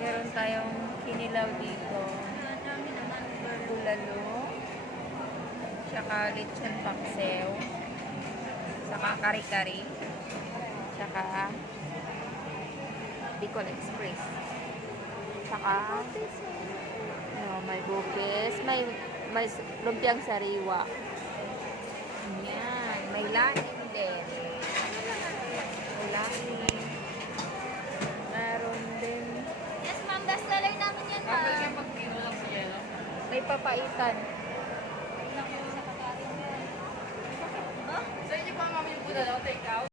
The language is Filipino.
Meron tayong kinilaw dito. Dami naman. Bulalo. Tsaka lechon paksew. Tsaka kari-kari. Tsaka Bicol Express. Tsaka may bukis. May lumpiang sariwa. Yan. May laing din. May laing. Meron din. Yes, ma'am. Best seller namin yan, ma'am. May papaitan. Lang yung sa kakain yan. Sa inyo pa mami yung bulalo, take out?